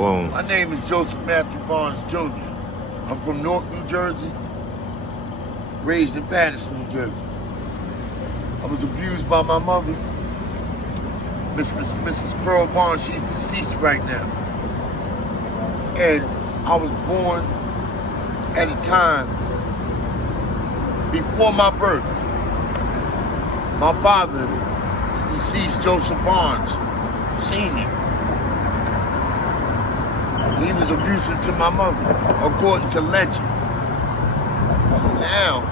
Boom. My name is Joseph Matthew Barnes Jr. I'm from Newark, New Jersey, raised in Patterson, New Jersey. I was abused by my mother, Mrs. Pearl Barnes. She's deceased right now. And I was born at a time before my birth. My father, deceased Joseph Barnes, Sr., he was abusive to my mother, according to legend. So now,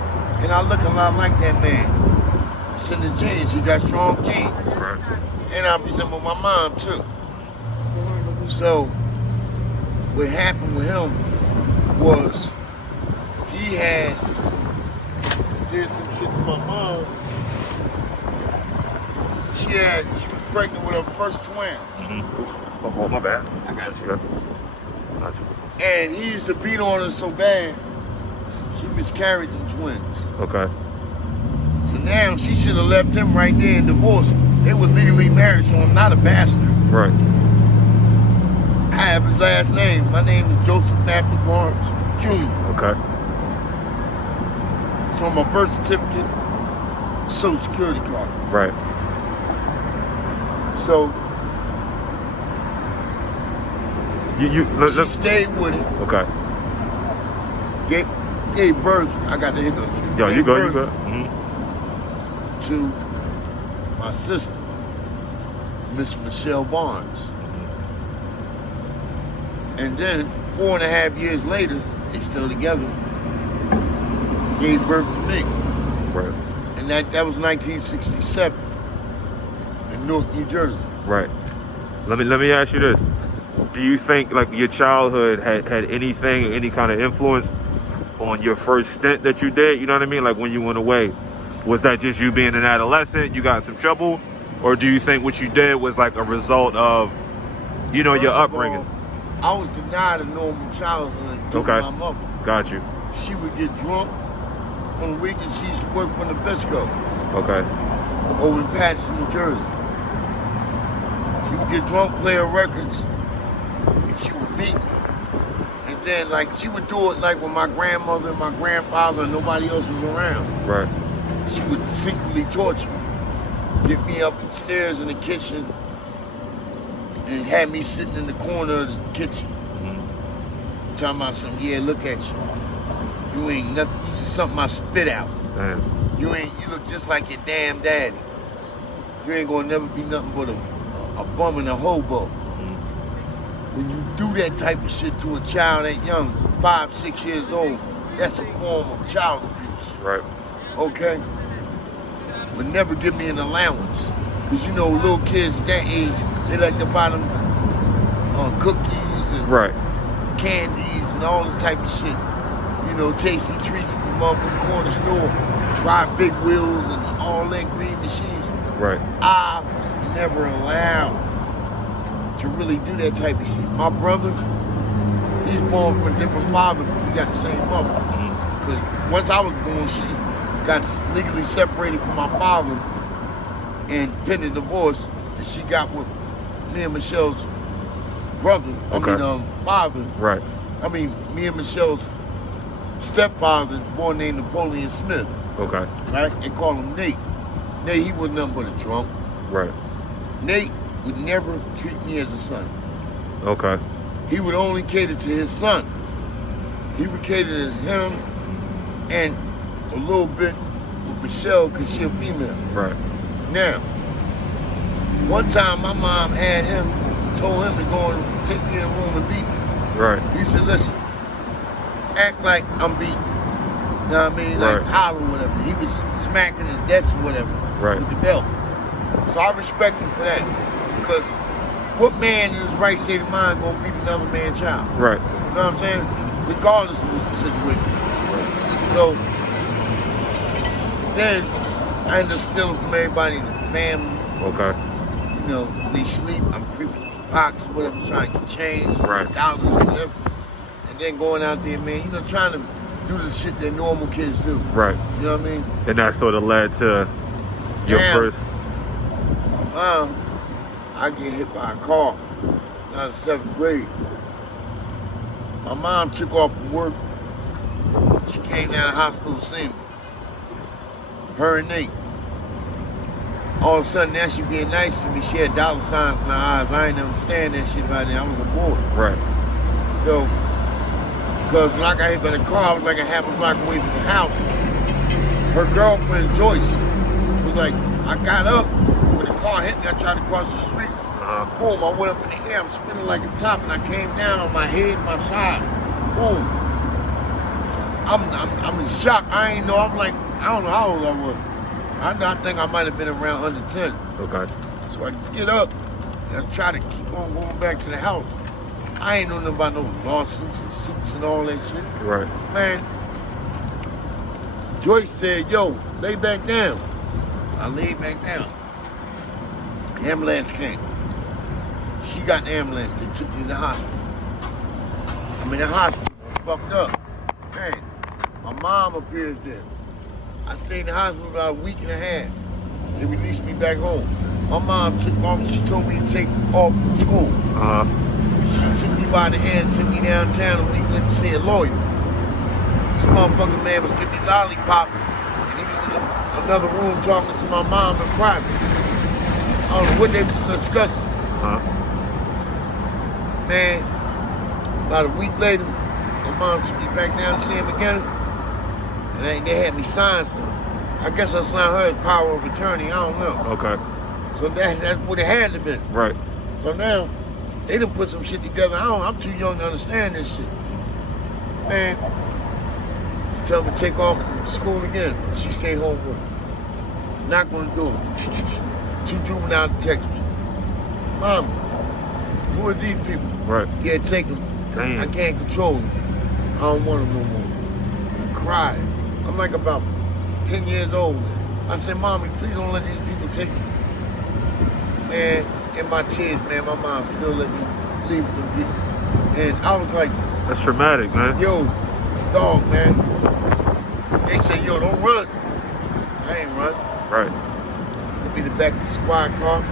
and I look a lot like that man. It's in the genes, he got strong genes. Right. And I resemble my mom too. So, what happened with him was he did some shit to my mom. She was pregnant with her first twin. Mm-hmm. Oh, my bad. I got you. And he used to beat on her so bad, she miscarried them twins. Okay. So now she should have left him right there and divorced him. They were legally married, so I'm not a bastard. Right. I have his last name. My name is Joseph Matthew Barnes Jr. Okay. It's on my birth certificate, Social Security card. Right. So she stayed with him. Okay. Gave birth. I got the hiccups. Yo, you go. Mm-hmm. To my sister, Miss Michelle Barnes. Mm-hmm. And then 4.5 years later, they still together. Gave birth to me. Right. And that was 1967 in Newark, New Jersey. Right. Let me ask you this. Do you think like your childhood had anything, any kind of influence on your first stint that you did? You know what I mean? Like when you went away, was that just you being an adolescent, you got some trouble? Or do you think what you did was like a result of, you know, your upbringing? I was denied a normal childhood due to my mother. Got you. She would get drunk on the weekend. She used to work for Nabisco. Okay. Over in Patterson, New Jersey. She would get drunk, play her records, and she would beat me. And then, like, she would do it like with my grandmother and my grandfather and nobody else was around. Right. She would secretly torture me. Get me up upstairs in the kitchen and had me sitting in the corner of the kitchen. Mm-hmm. Talking about something, yeah, look at you. You ain't nothing, you just something I spit out. Damn. You look just like your damn daddy. You ain't gonna never be nothing but a bum and a hobo. Mm-hmm. When you do that type of shit to a child that young, 5, 6 years old, that's a form of child abuse. Right. Okay? But never give me an allowance. Because you know, little kids at that age, they like to buy them cookies and candies and all this type of shit. You know, tasty treats from the motherfucking corner store, drive big wheels and all that green machines. Right. I was never allowed to really do that type of shit. My brother, he's born from a different father, but we got the same mother. Because once I was born, she got legally separated from my father and pending divorce, and she got with me and Michelle's brother, father. Right. I mean, me and Michelle's stepfather, boy named Napoleon Smith. Okay. Right? They call him Nate. Nate, he was nothing but a drunk. Right. Nate would never treat me as a son. Okay. He would only cater to his son. He would cater to him and a little bit with Michelle because she's a female. Right. Now, one time my mom had him, told him to go and take me in the room and beat me. Right. He said, listen, act like I'm beating. You know what I mean? Like holler or whatever. He was smacking his desk or whatever with the belt. So I respect him for that. Because what man in his right state of mind gonna beat another man's child? Right. You know what I'm saying? Regardless of what the situation is. Right. So then I ended up stealing from everybody in the family. Okay. You know, they sleep, I'm creeping through pockets, whatever, trying to get change, dollars, whatever. And then going out there, man, you know, trying to do the shit that normal kids do. Right. You know what I mean? And that sort of led to your first... I get hit by a car. I was 7th grade. My mom took off from work. She came down to the hospital to see me. Her and Nate. All of a sudden, now she being nice to me. She had dollar signs in her eyes. I ain't understand that shit by then. I was a boy. Right. So, because when I got hit by the car, I was like a half a block away from the house. Her girlfriend, Joyce, was like, I got up. When the car hit me, I tried to cross the street. Boom, I went up in the air. I'm spinning like a top, and I came down on my head and my side. Boom. I'm in shock. I ain't know. I'm like, I don't know how old I was. I think I might have been around under 10. Okay. So I get up and I try to keep on going back to the house. I ain't know nothing about no lawsuits and suits and all that shit. Right. Man, Joyce said, yo, lay back down. I laid back down. The ambulance came. She got the ambulance. They took me to the hospital. I'm in the hospital. I'm fucked up. Man, my mom appears there. I stayed in the hospital about a week and a half. They released me back home. My mom took off. She told me to take off from school. She took me by the hand, took me downtown, and we went to see a lawyer. This motherfucking man was giving me lollipops, and he was in another room talking to my mom in private. I don't know what they were discussing. Man, about a week later, my mom took me back down to see him again, and they had me sign something. I guess I signed her as power of attorney. I don't know. Okay. So that's what it had to be. Right. So now, they done put some shit together. I'm too young to understand this shit. Man, she told me to take off from school again. She stayed home with me. Not gonna do it. 2 juvenile detectives. Mom, who are these people? Right. Yeah, take them. Damn. I can't control them. I don't want them no more. I cried. I'm like about 10 years old. I said, Mommy, please don't let these people take me. Man, in my tears, man, my mom still let me leave with them people. And I was like, that's traumatic, man. yo, dog, man. They said, yo, don't run. I ain't run. Right. Put me in the back of the squad car.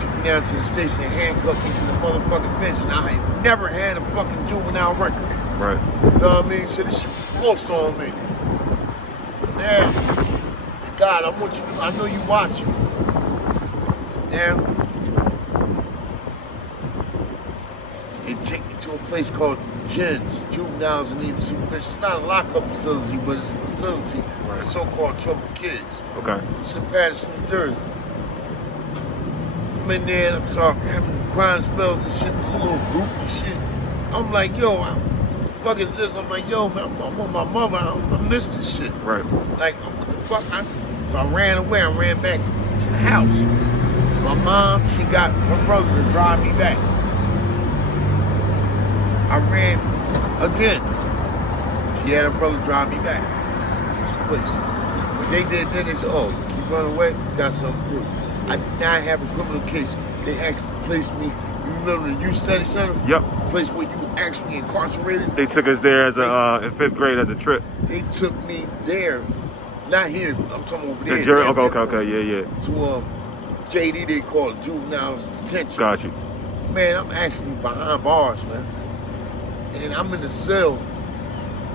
Took me down to the station and handcuffed me to the motherfucking bench. And I had never had a fucking juvenile record. Right. You know what I mean? So this shit was forced on me. Now, God, I want you to, I know you watching. Now, they take me to a place called JINS, Juveniles in Need of Supervision. It's not a lockup facility, but it's a facility for so-called troubled kids. Okay. It's in Patterson, New Jersey. I'm in there and I'm talking, having crying spells and shit, a little group and shit. I'm like, yo, what the fuck is this? I'm like, yo, man, I want my mother. I miss this shit. Right. Like, what the fuck? So I ran away. I ran back to the house. My mom, she got her brother to drive me back. I ran again. She had her brother drive me back to the place. What they did then, they said, oh, you keep running away, you got something to do. I did not have a criminal case. They actually placed me, you remember the youth study center? Yep. The place where you were actually incarcerated? They took us there as in 5th grade as a trip. They took me there, not here, I'm talking over there. Okay, yeah. To JD, they call it juvenile detention. Got you. Man, I'm actually behind bars, man. And I'm in a cell,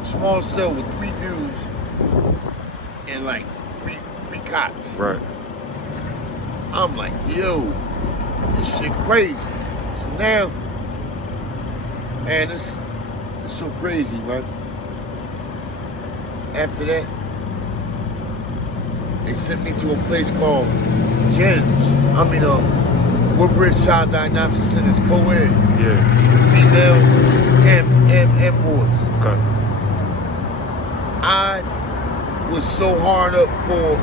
small cell with 3 dudes and like three cots. Right. I'm like, yo, this shit crazy. So now, man, it's so crazy, right? After that, they sent me to a place called JINS. Woodbridge Child Diagnostic Center, co-ed. Yeah. Females and boys. Okay. I was so hard up for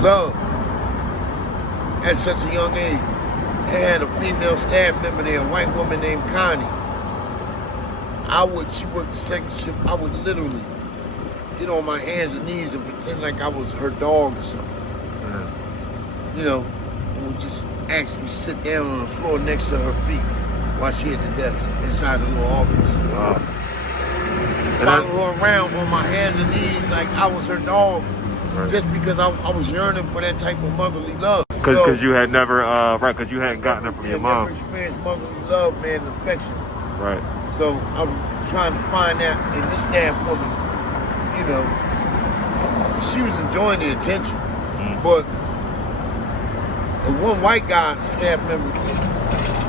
love at such a young age. I had a female staff member there, a white woman named Connie. She worked the second shift. I would literally get on my hands and knees and pretend like I was her dog or something. Mm-hmm. You know, and would just actually sit down on the floor next to her feet while she at the desk inside the little office. Wow. Follow her around on my hands and knees like I was her dog, right. Just because I was yearning for that type of motherly love. Because you had never, because you hadn't gotten it from your mom. Never experienced motherly love, man, and affection Right. So I was trying to find out, and this damn woman, you know, she was enjoying the attention. But the one white guy, staff member, I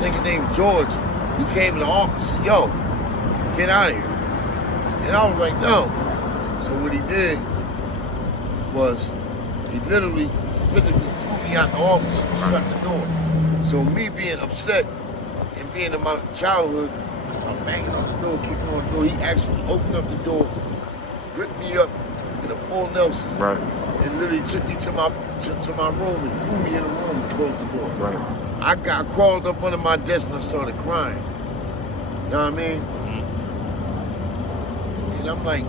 think his name was George, he came in the office and said, yo, get out of here. And I was like, no. So what he did was he literally physically threw me out the office and shut the door. So me being upset and being in my childhood, I started banging on the door, kicking on the door. He actually opened up the door, gripped me up in a full Nelson, right, and literally took me to my room and threw me in the room and closed the door. Right. I crawled up under my desk and I started crying. You know what I mean? And I'm like,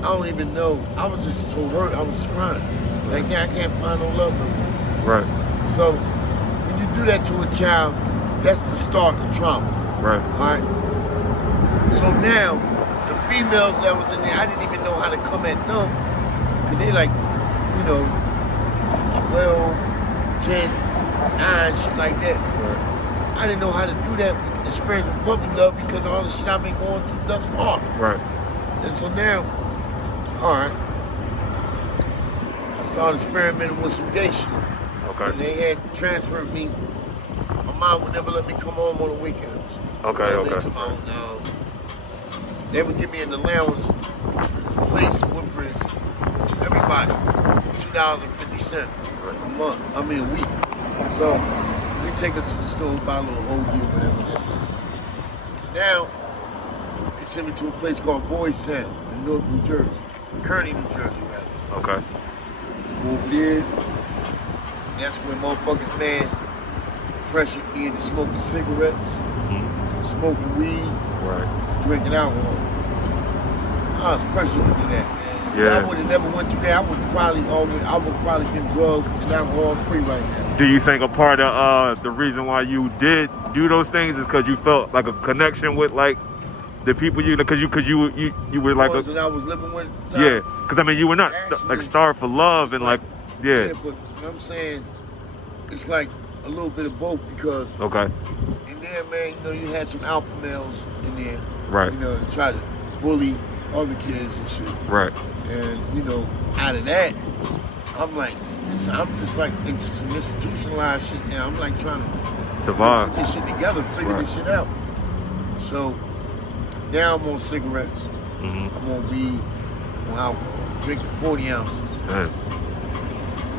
I don't even know. I was just so hurt. I was just crying. Like, I can't find no love no more. Right. So when you do that to a child, that's the start of trauma. Right. All right. So now the females that was in there, I didn't even know how to come at them. Cause they like, you know, 12, 10, 9, shit like that. Right. I didn't know how to do that with the spirit of puppy love because of all the shit I've been going through thus far. Right. And so now, all right, I started experimenting with some gay shit. Okay. And they had transferred me. My mom would never let me come home on the weekends. Okay, okay. They would give me an allowance, place, Woodbridge, everybody, $2.50 a month, a week. So they take us to the store, buy a little hoagie or whatever. Now, they sent me to a place called Boys Town in North New Jersey, Kearney, New Jersey, rather. Okay. Go over there, and that's where motherfuckers, man, pressured me into smoking cigarettes, smoking weed, right, drinking alcohol. I was pressured to do that, man. Yeah. If I would have never went through that, I would probably been drugged and alcohol free right now. Do you think a part of the reason why you did do those things is because you felt like a connection with like the people because you were like I was living with at the time. Yeah, because I mean you were not starved for love and like yeah. Yeah, but you know what I'm saying, it's like a little bit of both because okay. in there, man, you know, you had some alpha males in there, right? You know, to try to bully other kids and shit, right? And you know, out of that, I'm like, I'm just like into some institutionalized shit now. I'm like trying to survive, put this shit together, figure this shit out. So now I'm on cigarettes, I'm on weed, I'm on alcohol, drinking 40 ounces.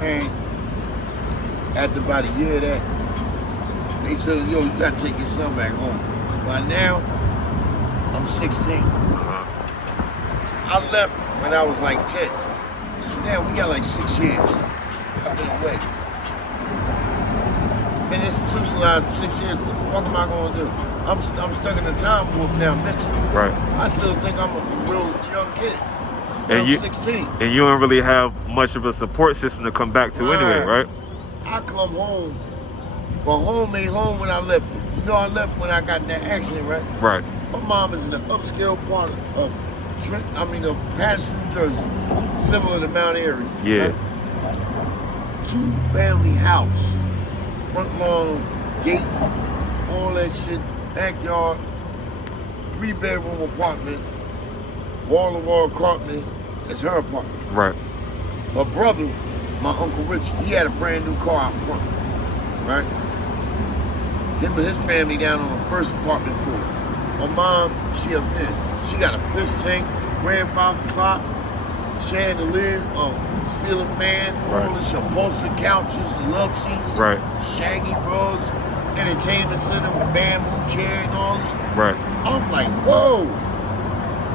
And after about a year of that, they said, yo, you gotta take your son back home. By now, I'm 16. I left when I was like 10. So now we got like 6 years. I've been away. Been institutionalized for 6 years. What the fuck am I gonna do? I'm stuck in a time warp now mentally. Right. I still think I'm a real young kid. And I'm you 16. And you don't really have much of a support system to come back to anyway, right? I come home, but home ain't home when I left it. You know I left when I got in that accident, right? Right. My mom is in the upscale part of Patterson, New Jersey, similar to Mount Airy. Yeah. Right? 2-family house, front lawn, gate, all that shit, backyard, 3-bedroom apartment, wall-to-wall apartment. It's her apartment. Right. Her brother, my Uncle Richie, he had a brand new car out front, right? Him and his family down on the first apartment floor. My mom, she upstairs. She got a fish tank, grandfather clock, chandelier, ceiling fan, all this, upholstered couches, love seats, right, shaggy rugs, entertainment center with bamboo chairs and all this. Right. I'm like, whoa.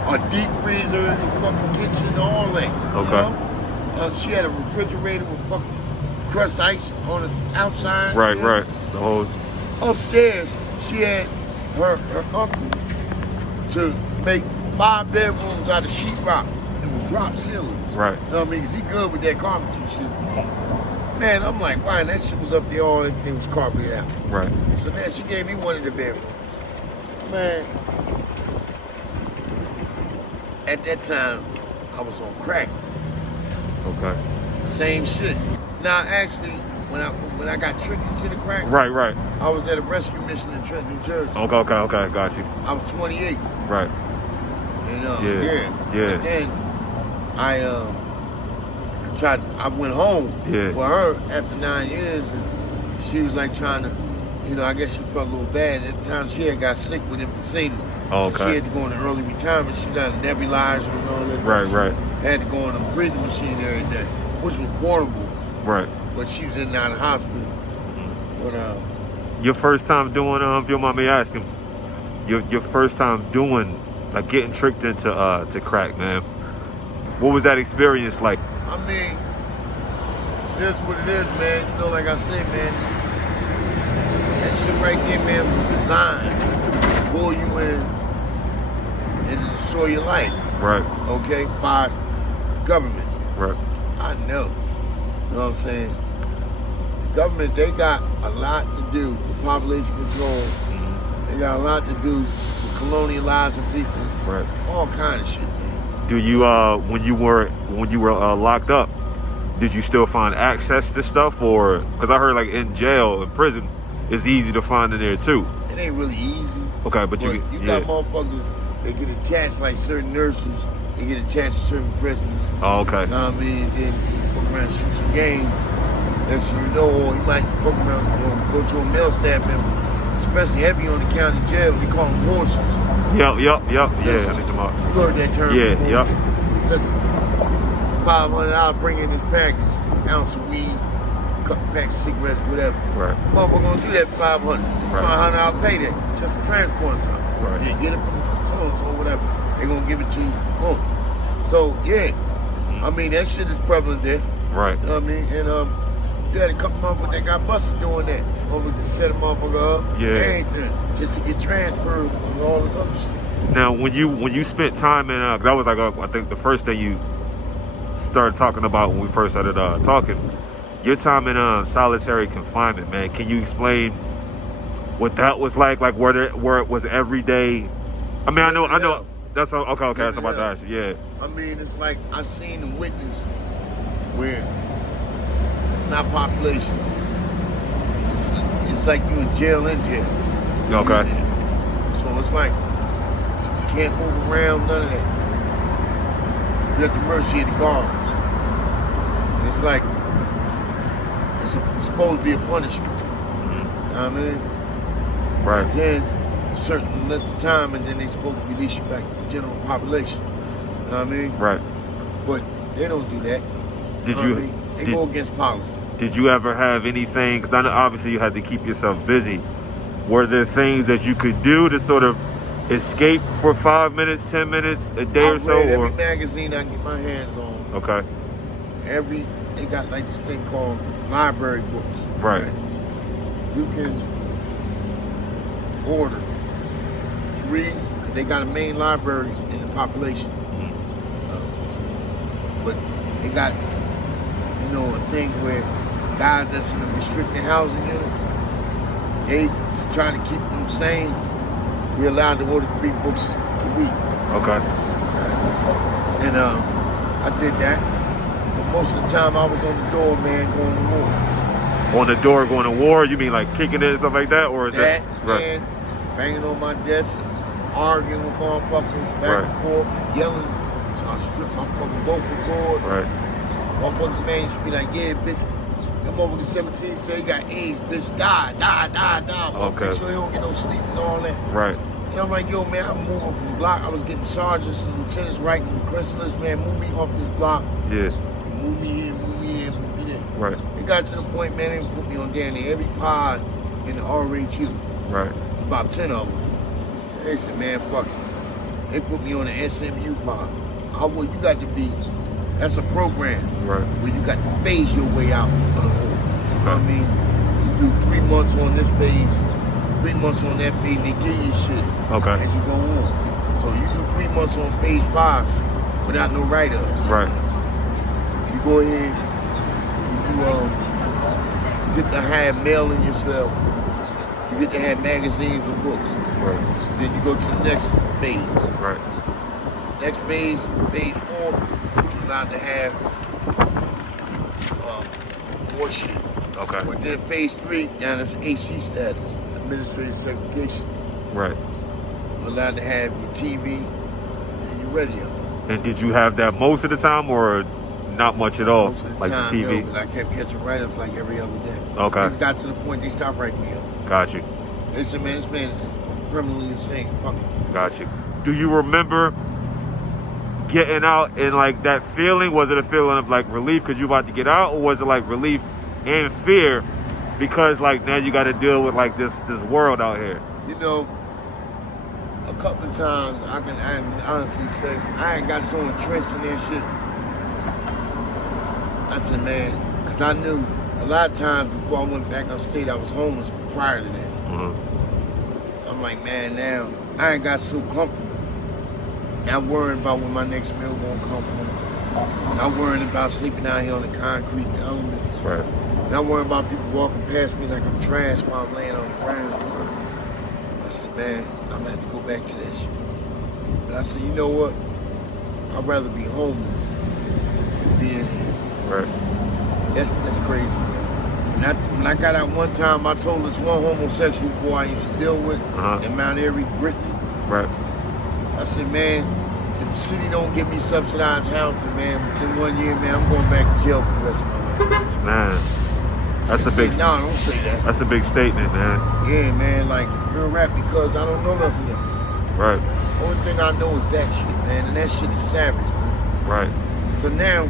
A deep freezer in the fucking kitchen, all that. Okay. You know? She had a refrigerator with fucking crushed ice on the outside. Right, right. The whole. Upstairs, she had her uncle to make 5 bedrooms out of sheetrock and with drop ceilings. Right. You know what I mean? 'Cause he good with that carpentry shit. Man, I'm like, wow, that shit was up there, all everything was carpeted out. Right. So then she gave me one of the bedrooms. Man, at that time, I was on crack. Okay. Same shit. Now, actually, when I got tricked into the crack. Right. I was at a rescue mission in Trenton, New Jersey. Okay, got you. I was 28. Right. And Yeah. But then I went home with her after 9 years, and she was like trying to, I guess she felt a little bad. At the time she had got sick with emphysema. Okay. So she had to go into early retirement. She got a nebulizer and all that. Right. Had to go on a breathing machine every day, which was portable. Right. But she was in and out of the hospital. But your first time doing, if you don't mind me asking, your first time doing, like getting tricked into to crack, man. What was that experience like? I mean, that's what it is, man. Like I said, man, that shit right there, man, was designed to pull you in and destroy your life. Right. Okay, by government. Right. I know. You know what I'm saying? The government, they got a lot to do with population control. They got a lot to do with colonializing people. Right. All kind of shit, man. Do you when you were locked up, did you still find access to stuff, or because I heard like in jail, in prison, it's easy to find in there too? It ain't really easy. Okay, but you got motherfuckers that get attached, like certain nurses. They get attached to certain prisoners. Oh, okay. You know what I mean? And then you fuck around and shoot some game. Next thing you know, or you might fuck around go to a male staff member, especially heavy on the county jail. They call them horses. Yep. Yeah, I Listen, think about. you heard that term. Yeah, before. yep. Listen, $500, I'll bring in this package, ounce of weed, couple packs of cigarettes, whatever. Right. Motherfucker gonna do that for $500. Right. $500, I'll pay that just to transport something. Right. Yeah, get it from so or whatever. They gonna give it to you. Boom. So yeah, I mean that shit is prevalent there. Right. You know what I mean? And you had a couple motherfuckers that got busted doing that. Over to set a motherfucker up. Yeah. Anything. Just to get transferred and all this other shit. Now, when you spent time in, that was like I think the first thing you started talking about when we first started talking. Your time in solitary confinement, man. Can you explain what that was like? Like where it was every day? I mean, I know. That's okay. That's about to ask you. Yeah. I mean, it's like I seen the witness where it's not population. It's like you in jail. Okay. So it's like you can't move around, none of that. You're at the mercy of the guards. And it's like it's supposed to be a punishment. You know what I mean? Right. And then a certain length of time, and then they supposed to release you back to the general population. You know what I mean? Right. But they don't do that. Did you know what I mean? They go against policy. Did you ever have anything, because I know obviously you had to keep yourself busy, were there things that you could do to sort of escape for 5 minutes, 10 minutes, a day or so? I read every magazine I can get my hands on. Okay. They got like this thing called library books. Right. You can order 3, they got a main library in the population. But they got, a thing where guys that's in a restricted housing unit, they trying to keep them sane, we're allowed to order 3 books a week. Okay. And I did that. But most of the time I was on the door, man, going to war. On the door going to war? You mean like kicking it and stuff like that? Or is that right? And banging on my desk, arguing with motherfuckers, back and forth, yelling. So I stripped my fucking vocal cord. Right. Motherfuckers, man, used to be like, yeah, bitch, come over to 17, say he got AIDS, bitch, die. Okay. Make sure he don't get no sleep and all that. Right. And I'm like, yo, man, I'm moving from the block. I was getting sergeants and lieutenants writing request lists, man, move me off this block. Yeah. Move me here. Right. It got to the point, man, they put me on down there every pod in the RHU. Right. About 10 of them. They said, man, fuck it. They put me on the SMU pod. You got to be, that's a program. Right. Where you got to phase your way out of the hole. You know what I mean? You do 3 months on this phase, 3 months on that phase, they give you shit. Okay. As you go on. So you do 3 months on phase 5 without no write-ups. Right. You go ahead, you get to have mail in yourself. You get to have magazines and books. Right. Then you go to the next phase. Right. Next phase 4, you're allowed to have more shit. You know what Okay. But then phase 3, now that's AC status, administrative segregation. Right. You're allowed to have your TV and your radio. And did you have that most of the time, or not much at all? Most of the like time, the TV? no, because I kept catching write-ups like every other day. Okay. Things got to the point they stopped writing me up. Got you. They said, man, this man is criminally insane. Fuck it. Got you. Do you remember getting out and like that feeling? Was it a feeling of like relief because you about to get out, or was it like relief and fear because like now you got to deal with like this world out here? You know, a couple of times I can honestly say I ain't got so entrenched in that shit. I said, man, because I knew a lot of times before I went back upstate, I was homeless prior to that. I'm like, man, now I ain't got so comfortable. Not worrying about where my next meal gonna come from. Not worrying about sleeping out here on the concrete and elements. Right. Not worrying about people walking past me like I'm trash while I'm laying on the ground. I said, man, I'm gonna have to go back to that shit. But I said, you know what? I'd rather be homeless than be in here. Right. That's crazy, man. When I got out one time, I told this one homosexual boy I used to deal with in Mount Airy, Brittany. Right. I said, man, if the city don't give me subsidized housing, man, within 1 year, man, I'm going back to jail for the rest of my life. Man, that's a big. No, don't say that. That's a big statement, man. Yeah, man, like real rap because I don't know nothing else. Right. Only thing I know is that shit, man, and that shit is savage, man. Right. So now,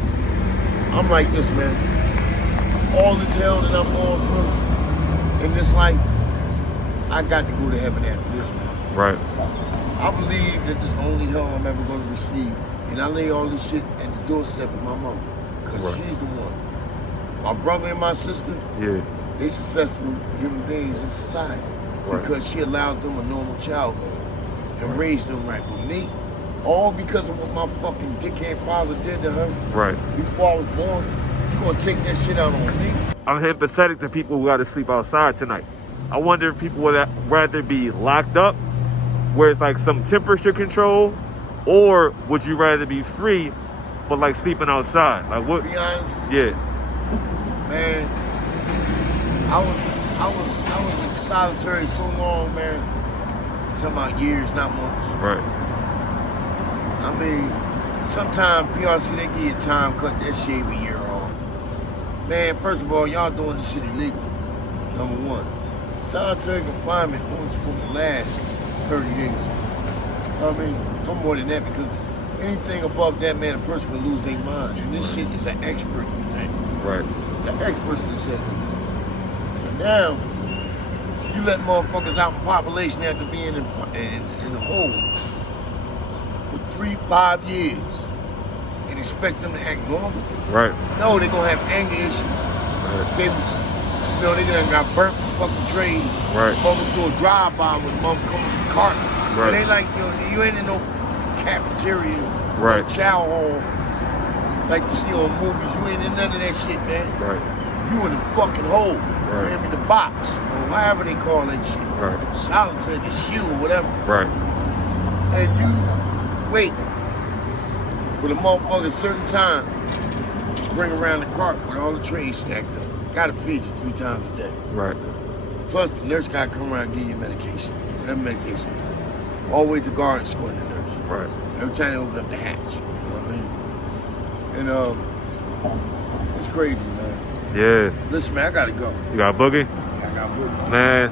I'm like this, man. All this hell that I'm going through in this life, I got to go to heaven after this one. Right. I believe that this is the only hell I'm ever going to receive. And I lay all this shit at the doorstep of my mama. Because she's the one. My brother and my sister, they successful human beings in society. Right. Because she allowed them a normal childhood and raised them right. With me, all because of what my fucking dickhead father did to her. Right. Before I was born, you gonna take that shit out on me? I'm empathetic to people who got to sleep outside tonight. I wonder if people would rather be locked up, where it's like some temperature control, or would you rather be free, but like sleeping outside? Like what? To be honest. Yeah. Man, I was in solitary so long, man. I'm talking about years, not months. Right. I mean, sometimes PRC they give you time cut that shit a year off. Man, first of all, y'all doing this shit illegal. Number one. Solitary confinement only supposed to last 30 days. I mean, no more than that, because anything above that, man, a person will lose their mind. And this shit is an expert thing. Right. The experts that said this. So now, you let motherfuckers out in population after being in the hole for 3-5 years and expect them to act normal? Right. No, they're gonna have anger issues. Right. They done got burnt from fucking trains. Right. Motherfuckers do a drive-by with motherfuckers come with a cart. Right. And they like, you ain't in no cafeteria, right, no chow hall, like you see on movies. You ain't in none of that shit, man. Right. You in the fucking hole. Right. You in the box, or however they call that shit. Right. Solitary, just shoe or whatever. Right. And you wait for the motherfucker a certain time, bring around the cart with all the trays stacked up. Gotta feed you 3 times a day. Right. Plus, the nurse gotta come around and give you medication. Whatever medication is. All the way to guard escorting the nurse. Right. Every time they open up the hatch. You know what I mean? And it's crazy, man. Yeah. Listen, man, I gotta go. You got a boogie? Yeah, I got a boogie. Man,